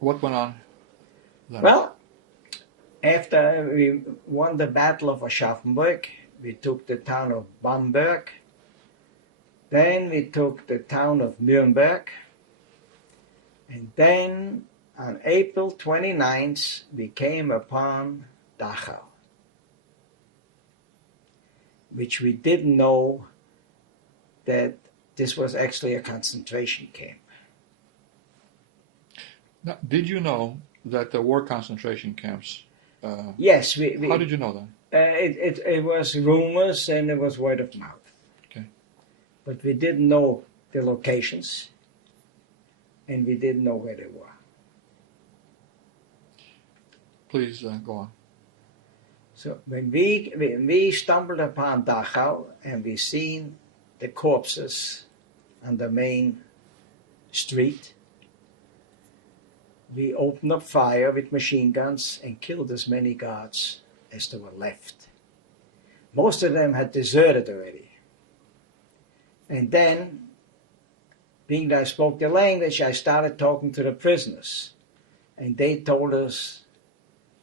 What went on then? Well, after we won the Battle of Aschaffenburg, we took the town of Bamberg. Then we took the town of Nuremberg. And then on April 29th, we came upon Dachau, which we didn't know that this was actually a concentration camp. Now, did you know that there were concentration camps? Yes. How did you know that? It was rumors and it was word of mouth. Okay. But we didn't know the locations and we didn't know where they were. Please go on. So when we stumbled upon Dachau and we seen the corpses on the main street, we opened up fire with machine guns and killed as many guards as there were left. Most of them had deserted already. And then, being that I spoke the language, I started talking to the prisoners. And they told us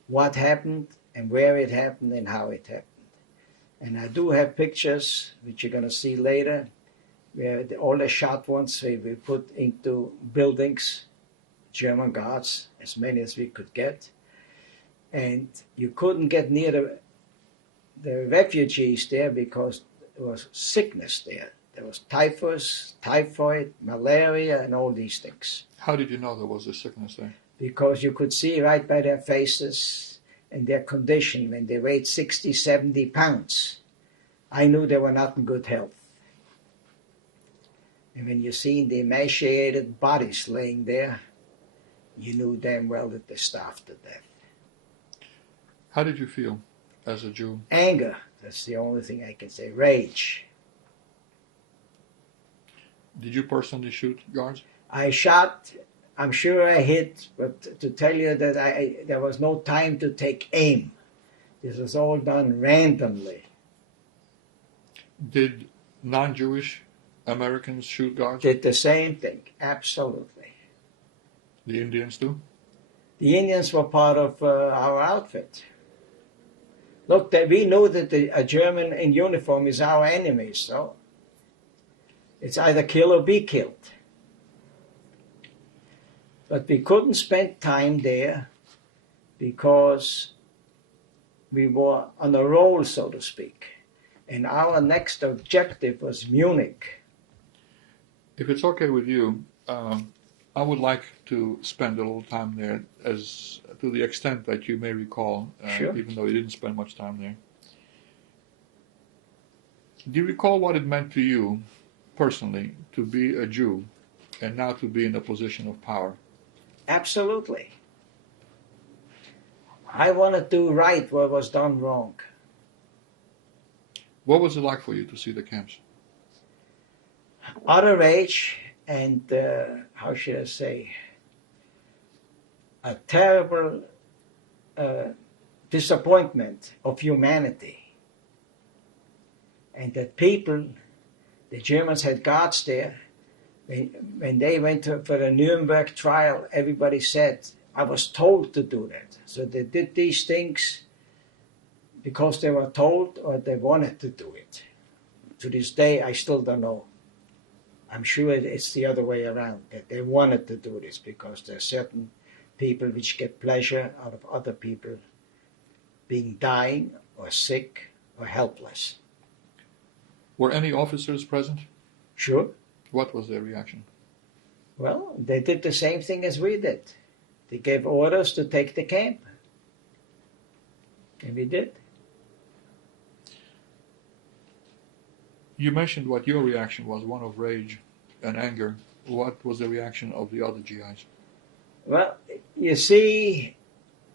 what happened and where it happened and how it happened. And I do have pictures, which you're going to see later, where all the shot ones we put into buildings, German guards, as many as we could get. And you couldn't get near the refugees there because there was sickness there. There was typhus, typhoid, malaria, and all these things. How did you know there was a sickness there? Because you could see right by their faces and their condition when they weighed 60, 70 pounds. I knew they were not in good health. And when you seen the emaciated bodies laying there, you knew damn well that they starved to death. How did you feel as a Jew? Anger, that's the only thing I can say. Rage. Did you personally shoot guards? I shot, I'm sure I hit, but to tell you that there was no time to take aim. This was all done randomly. Did non-Jewish Americans shoot guards? Did the same thing, absolutely. The Indians do? The Indians were part of our outfit. Look, we knew that a German in uniform is our enemy, so it's either kill or be killed. But we couldn't spend time there because we were on a roll, so to speak. And our next objective was Munich. If it's okay with you, I would like to spend a little time there, as to the extent that you may recall, Sure. even though you didn't spend much time there. Do you recall what it meant to you, personally, to be a Jew and now to be in a position of power? Absolutely. I wanted to right what was done wrong. What was it like for you to see the camps? Utter rage and, how should I say, a terrible disappointment of humanity. And that people, the Germans had guards there. When they went for the Nuremberg trial, everybody said, I was told to do that. So they did these things because they were told or they wanted to do it. To this day, I still don't know. I'm sure it's the other way around, that they wanted to do this because there are certain people which get pleasure out of other people being dying or sick or helpless. Were any officers present? Sure. What was their reaction? Well, they did the same thing as we did. They gave orders to take the camp. And we did. You mentioned what your reaction was, one of rage and anger. What was the reaction of the other GIs? Well, you see,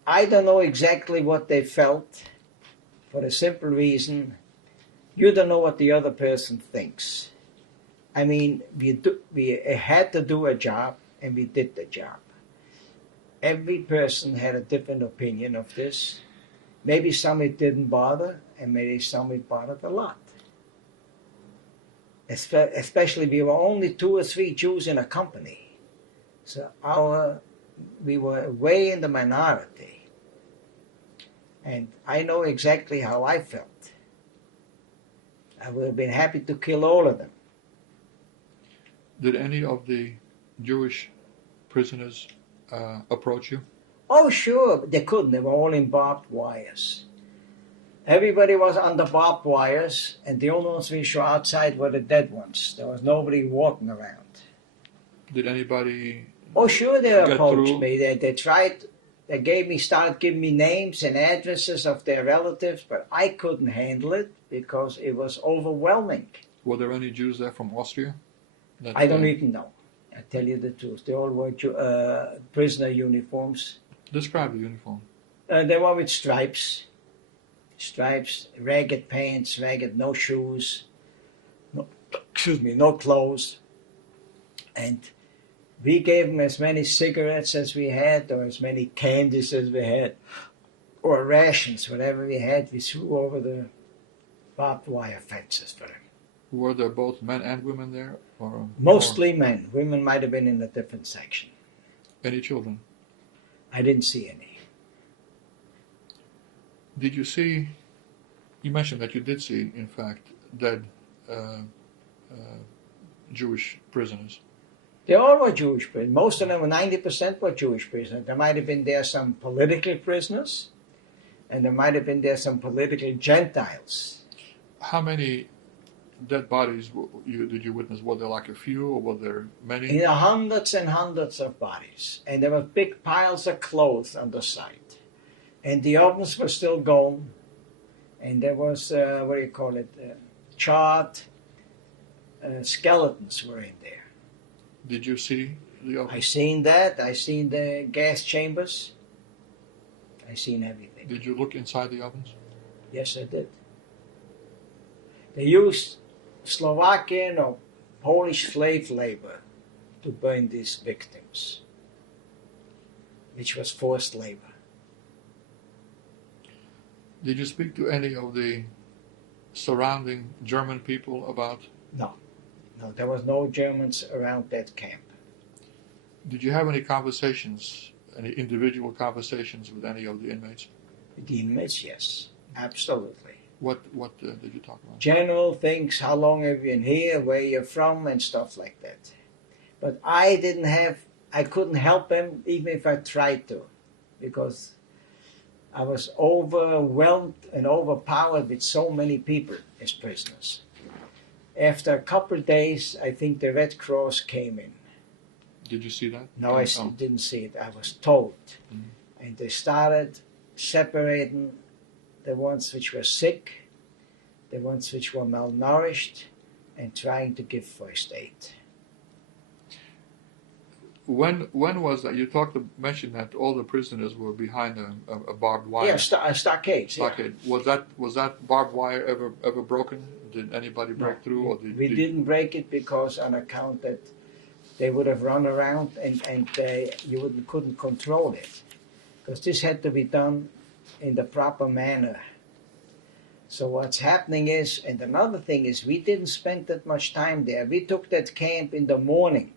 I don't know exactly what they felt for the simple reason you don't know what the other person thinks. I mean, we had to do a job, and we did the job. Every person had a different opinion of this. Maybe some it didn't bother, and maybe some it bothered a lot. Especially, we were only 2 or 3 Jews in a company. So our we were way in the minority. And I know exactly how I felt. I would have been happy to kill all of them. Did any of the Jewish prisoners approach you? Oh, sure, but they couldn't. They were all in barbed wires. Everybody was under barbed wires, and the only ones we saw outside were the dead ones. There was nobody walking around. Did anybody? Oh, sure, they Get approached through? me. They tried. They started giving me names and addresses of their relatives, but I couldn't handle it because it was overwhelming. Were there any Jews there from Austria? I don't even know. I tell you the truth. They all wore prisoner uniforms. Describe the uniform. They were with stripes, ragged pants, no shoes, no clothes. And we gave them as many cigarettes as we had, or as many candies as we had, or rations, whatever we had, we threw over the barbed wire fences for them. Were there both men and women there? Or Mostly men. Women might have been in a different section. any children? I didn't see any. Did you see? You mentioned that you did see, in fact, dead Jewish prisoners. They all were Jewish prisoners. Most of them, 90% were Jewish prisoners. There might have been there some political prisoners, and there might have been there some political Gentiles. How many dead bodies did you witness? Were there like a few, or were there many? In the hundreds and hundreds of bodies. And there were big piles of clothes on the side. And the ovens were still going. And there was, charred skeletons were in there. Did you see the ovens? I seen that. I seen the gas chambers. I seen everything. Did you look inside the ovens? Yes, I did. They used Slovakian or Polish slave labor to burn these victims, which was forced labor. Did you speak to any of the surrounding German people about? No, there was no Germans around that camp. Did you have any conversations, any individual conversations with any of the inmates? The inmates, yes, absolutely. What did you talk about? General things, how long have you been here, where you're from, and stuff like that. But I couldn't help them even if I tried to, because I was overwhelmed and overpowered with so many people as prisoners. After a couple of days, I think the Red Cross came in. Did you see that? No, I didn't see it. I was told. Mm-hmm. And they started separating the ones which were sick, the ones which were malnourished, and trying to give first aid. When was that? You mentioned that all the prisoners were behind a barbed wire. Yeah, stockade. Stockade. Yeah. Was that barbed wire ever broken? Did anybody break through? Or we didn't break it because on account that they would have run around and you couldn't control it, because this had to be done in the proper manner. So what's happening is, and another thing is, we didn't spend that much time there. We took that camp in the morning,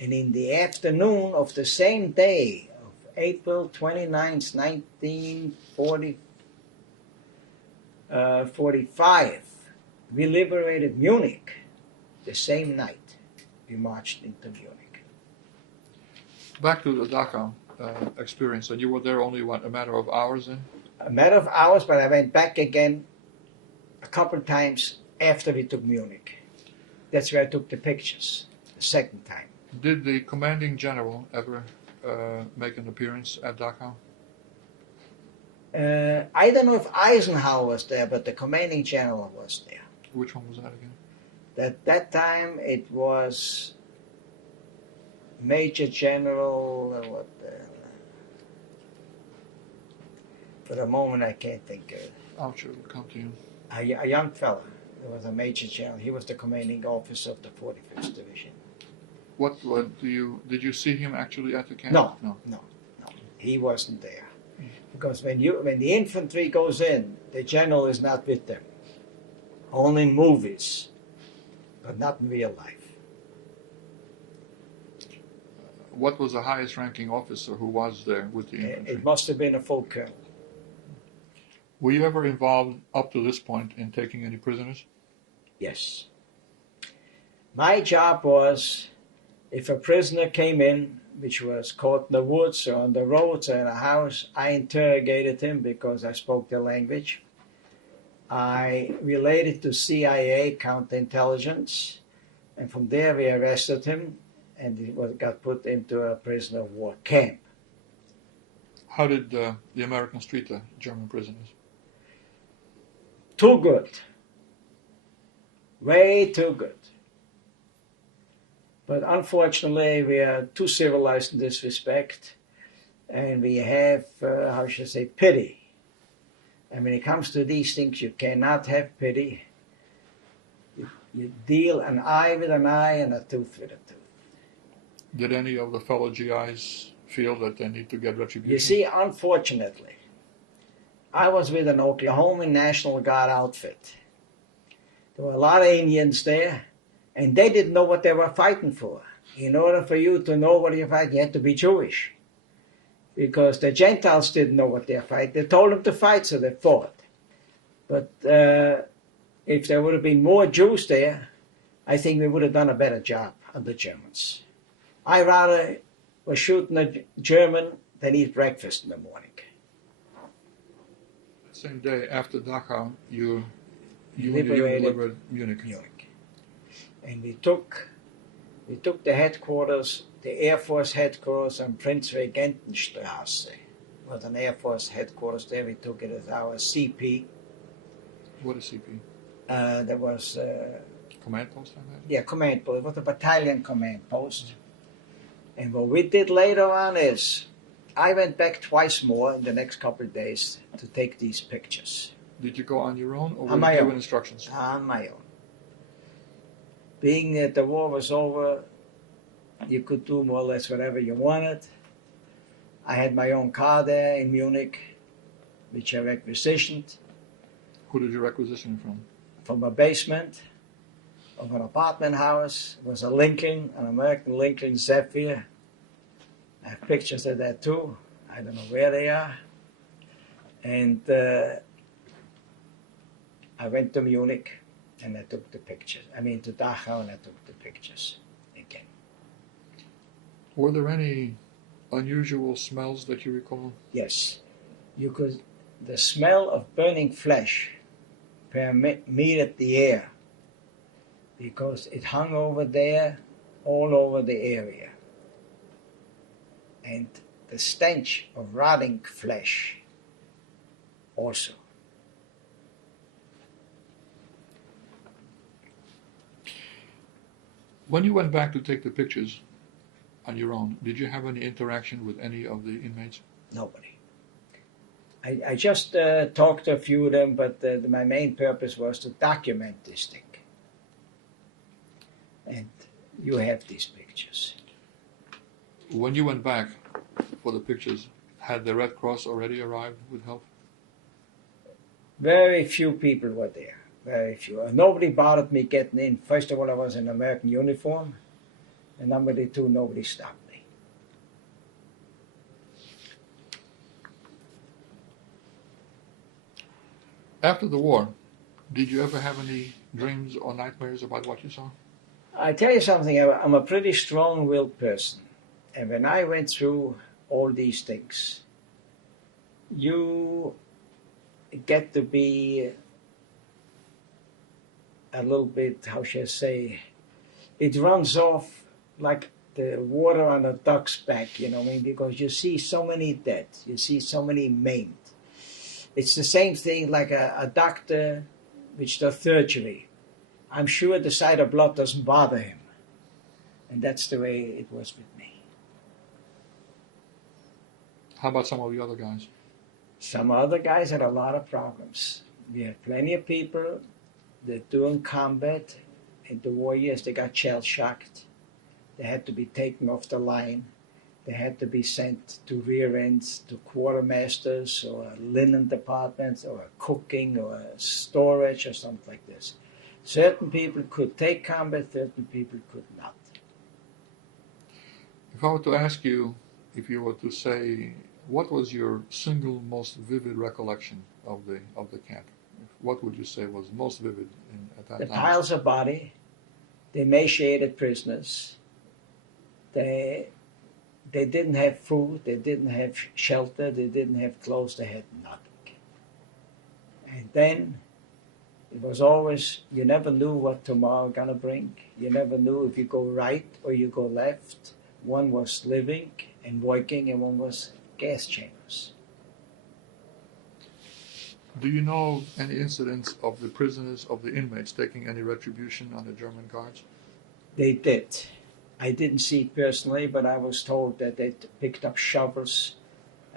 and in the afternoon of the same day of April 29th, 1945, we liberated Munich. The same night we marched into Munich. Back to the Dachau experience, and you were there only, a matter of hours then? A matter of hours, but I went back again a couple of times after we took Munich. That's where I took the pictures, the second time. Did the commanding general ever make an appearance at Dachau? I don't know if Eisenhower was there, but the commanding general was there. Which one was that again? At that time, it was Major General, for the moment I can't think of it. I'm sure it'll come to you. A young fella. There was a Major General. He was the commanding officer of the 45th Division. Did you see him actually at the camp? No. He wasn't there. Because when the infantry goes in, the general is not with them. Only in movies, but not in real life. what was the highest ranking officer who was there with the infantry? It must have been a full colonel. Were you ever involved up to this point in taking any prisoners? Yes. My job was, if a prisoner came in, which was caught in the woods or on the roads or in a house, I interrogated him because I spoke the language. I related to CIA counterintelligence, and from there we arrested him, and he got put into a prisoner of war camp. How did the Americans treat the German prisoners? Too good. Way too good. But unfortunately, we are too civilized in this respect, and we have, how should I say, pity. And when it comes to these things, you cannot have pity. You deal an eye with an eye and a tooth with a tooth. Did any of the fellow GIs feel that they need to get retribution? You see, unfortunately, I was with an Oklahoma National Guard outfit. There were a lot of Indians there, and they didn't know what they were fighting for. In order for you to know what you're fighting, you had to be Jewish. Because the Gentiles didn't know what they're fighting. They told them to fight, so they fought. But if there would have been more Jews there, I think we would have done a better job on the Germans. I rather was shooting a German than eat breakfast in the morning. The same day after Dachau, you liberated Munich. And we took the headquarters, the Air Force headquarters on Prinzregentenstraße. It was an Air Force headquarters there. We took it as our CP. What is CP? There was... command post, I imagine? Yeah, command post. It was a battalion command post. And what we did later on is, I went back twice more in the next couple of days to take these pictures. Did you go on your own, or On were my you given own. instructions? On my own. Being that the war was over, you could do more or less whatever you wanted. I had my own car there in Munich, which I requisitioned Who did you requisition from? from a basement of an apartment house. It was a Lincoln, an American Lincoln Zephyr. I have pictures of that too. I don't know where they are. And I went to Munich and I took the pictures. I mean to Dachau and I took the pictures again. Were there any unusual smells that you recall? Yes. The smell of burning flesh permeated the air because it hung over there, all over the area. And the stench of rotting flesh also. When you went back to take the pictures on your own, did you have any interaction with any of the inmates? Nobody. I just talked to a few of them, but my main purpose was to document this thing. And you have these pictures. When you went back for the pictures, had the Red Cross already arrived with help? Very few people were there. Very few. Nobody bothered me getting in. First of all, I was in American uniform. And number two, nobody stopped me. After the war, did you ever have any dreams or nightmares about what you saw? I tell you something, I'm a pretty strong-willed person. And when I went through all these things, you get to be a little bit, how shall I say, it runs off like the water on a duck's back, you know what I mean? Because you see so many dead, you see so many maimed. It's the same thing like a doctor which does surgery. I'm sure the sight of blood doesn't bother him. And that's the way it was with me. How about some of the other guys? Some other guys had a lot of problems. We had plenty of people that during combat in the war years, they got shell-shocked. They had to be taken off the line. They had to be sent to rear ends, to quartermasters or linen departments or cooking or storage or something like this. Certain people could take combat, certain people could not. If I were to ask you, if you were to say, what was your single most vivid recollection of the camp? What would you say was most vivid at that The time? piles of body, the emaciated prisoners. They didn't have food, they didn't have shelter, they didn't have clothes, they had nothing. And then it was always, you never knew what tomorrow gonna bring. You never knew if you go right or you go left. One was living and working and one was gas chambers. Do you know any incidents of the prisoners, of the inmates, taking any retribution on the German guards? They did. I didn't see it personally, but I was told that they picked up shovels,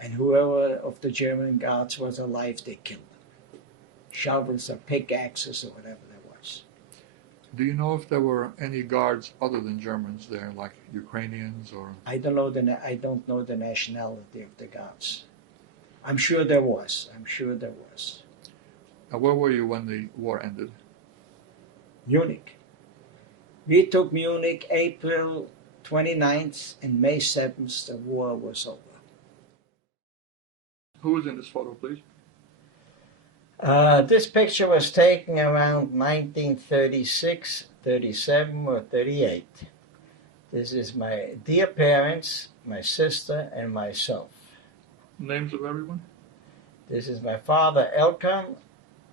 and whoever of the German guards was alive, they killed them. Shovels or pickaxes or whatever there was. Do you know if there were any guards other than Germans there, like Ukrainians or? I don't know the nationality of the guards. I'm sure there was. Where were you when the war ended? Munich. We took Munich April 29th, and May 7th the war was over. Who was in this photo, please? This picture was taken around 1936, 37, or 38. This is my dear parents, my sister, and myself. Names of everyone? This is my father, Elkan,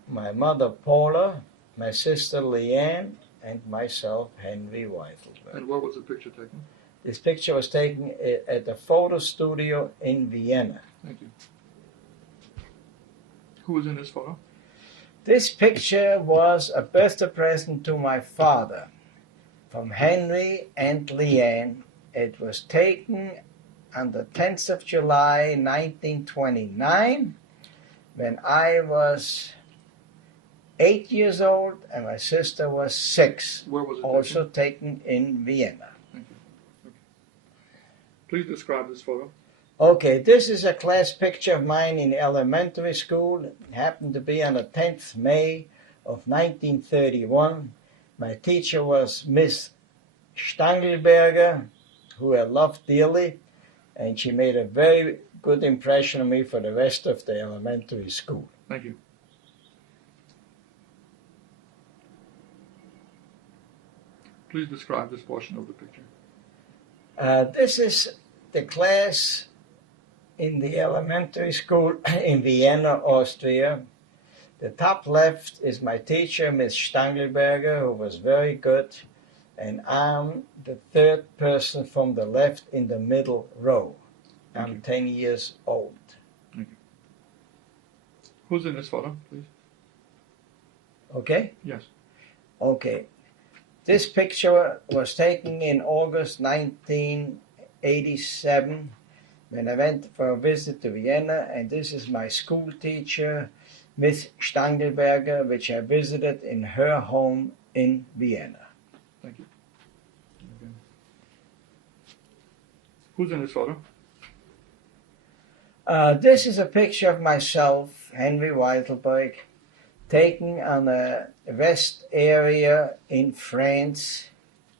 my mother, Paula, my sister, Leanne, and myself, Henry Wieselberg. And where was the picture taken? This picture was taken at the photo studio in Vienna. Thank you. Who was in this photo? This picture was a birthday present to my father from Henry and Leanne. It was taken on the 10th of July, 1929, when I was 8 years old and my sister was 6. Where was it also taken in Vienna. Thank you. Okay. Please describe this photo. Okay, this is a class picture of mine in elementary school. It happened to be on the 10th May of 1931. My teacher was Miss Stangelberger, who I loved dearly, and she made a very good impression on me for the rest of the elementary school. Thank you. Please describe this portion of the picture. This is the class in the elementary school in Vienna, Austria. The top left is my teacher, Miss Stangelberger, who was very good, and I'm the third person from the left in the middle row. I'm 10 years old. Thank you. Who's in this photo, please? Okay? Yes. Okay. This picture was taken in August 1987 when I went for a visit to Vienna, and this is my school teacher, Miss Stangelberger, which I visited in her home in Vienna. Thank you. Okay. Who's in this photo? This is a picture of myself, Henry Wieselberg, taken on a west area in France,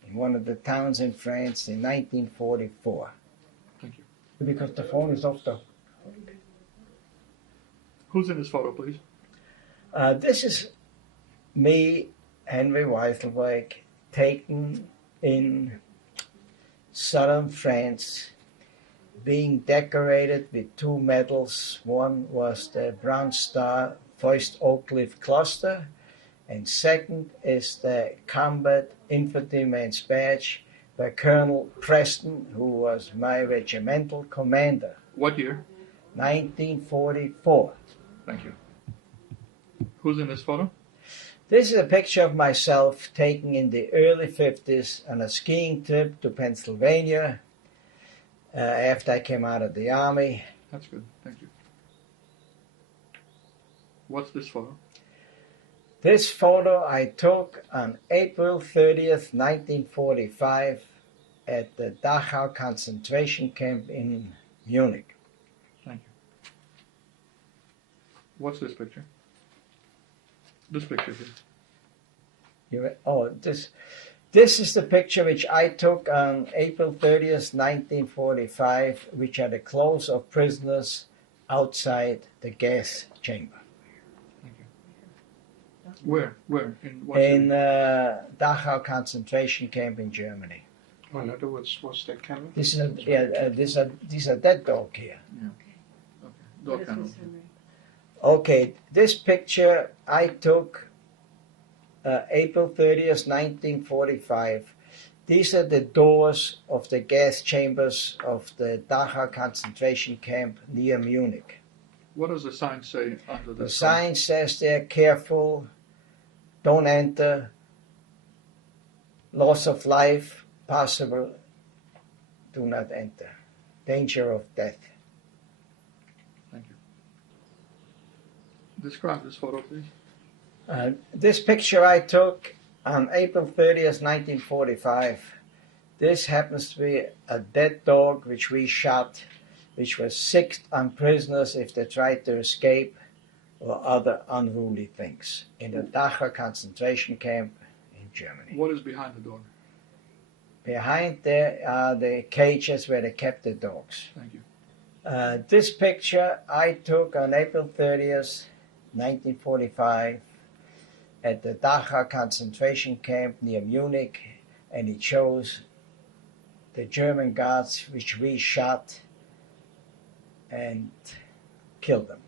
in one of the towns in France in 1944. Thank you. Because the phone is off the... Who's in this photo, please? This is me, Henry Wieselberg, taken in southern France, being decorated with 2 medals. One was the Bronze Star First Oak Cliff Cluster, and second is the Combat Infantryman's Badge by Colonel Preston, who was my regimental commander. What year? 1944. Thank you. Who's in this photo? This is a picture of myself taken in the early 50s on a skiing trip to Pennsylvania after I came out of the army. That's good. Thank you. What's this photo? This photo I took on April 30th, 1945 at the Dachau concentration camp in Munich. Thank you. What's this picture? This picture here. This This is the picture which I took on April 30th, 1945, which are the clothes of prisoners outside the gas chamber. Where? In what In city? Dachau concentration camp in Germany. Well, in other words, what's that camera? These are dead dog here. Dog kennel. Okay, this picture I took April 30th, 1945. These are the doors of the gas chambers of the Dachau concentration camp near Munich. What does the sign say under The this? sign says there, careful, don't enter, loss of life, possible, do not enter, danger of death. Thank you. Describe this photo, please. This picture I took on April 30th, 1945. This happens to be a dead dog which we shot, which was sicked on prisoners if they tried to escape or other unruly things in the Dachau concentration camp in Germany. What is behind the dog? Behind there are the cages where they kept the dogs. Thank you. This picture I took on April 30th, 1945 at the Dachau concentration camp near Munich, and it shows the German guards which we shot and killed them.